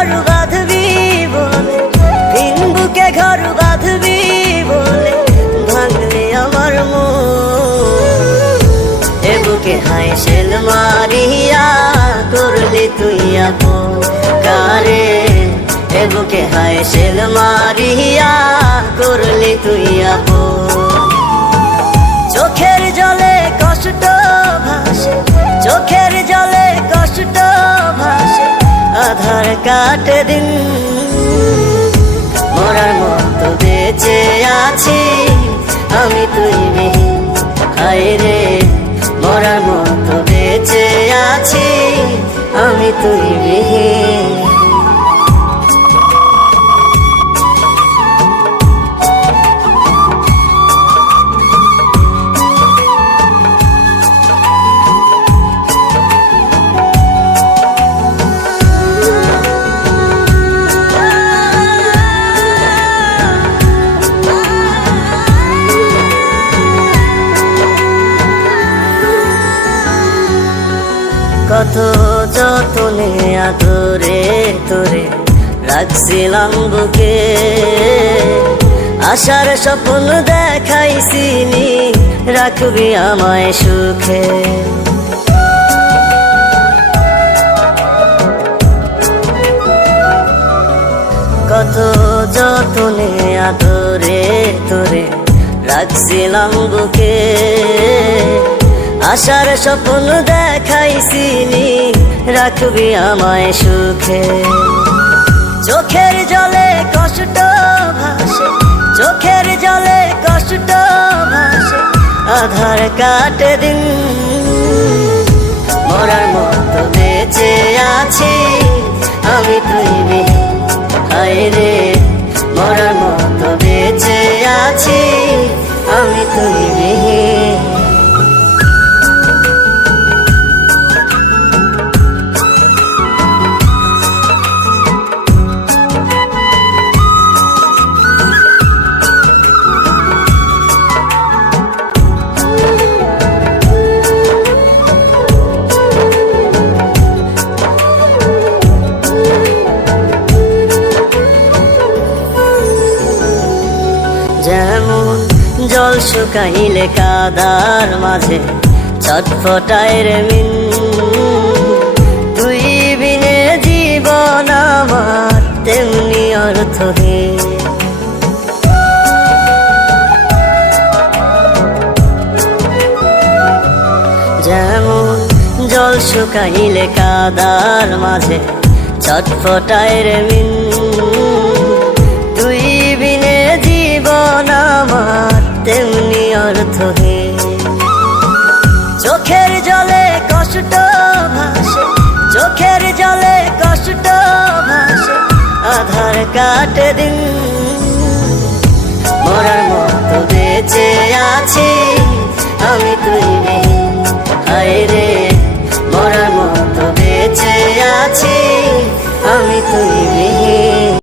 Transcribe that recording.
ঘর বাঁধবি বলে, তিন বুকে ঘর বাঁধবি বলে, ভাঙলে আমার এ বুকে হাই মারিয়া করলি তুই আপন কারে। এ বুকে হাই মারিয়া করলি তুই কাটে দিন মরার মতো বেঁচে আছি, আমি তুই মেহি, হায় রে। মরার মতো বেঁচে আছি, আমি তুই বিহীন কত যতনে আদরে তোরে রাখছিলাম বুকে। আশার স্বপ্ন দেখাইছিনি রাখবি আমায় সুখে। কত যতনে আদরে তোরে রাখছিলাম বুকে। আশার স্বপ্ন দেখাইছিনি রাখবি আমায় সুখে। চোখের জলে কষ্ট ভাসে, চোখের জলে কষ্ট ভাসে, আধার কাটে দিন। মরার মতো বেঁচে আছি, আমি তুই বিহীন হায় রে। মরার মতো বেঁচে আছি, আমি তুই যেমন জল শুকাইলে কাদার মাঝে ছটফটায় রে মিন। তুই বিনে জীবন আমার, তেমনি অর্থহীন। যেমন জল শুকাইলে কাদার মাঝে ছটফটায় রে মিন। জলে কষ্ট ভাসে, চোখের জলে কষ্ট ভাসে, আধার কাটে দিন। মরার মতো বেঁচে আছি, আমি তুই বিহীন হায় রে। মরার মতো বেঁচে আছি, আমি তুই বিহীন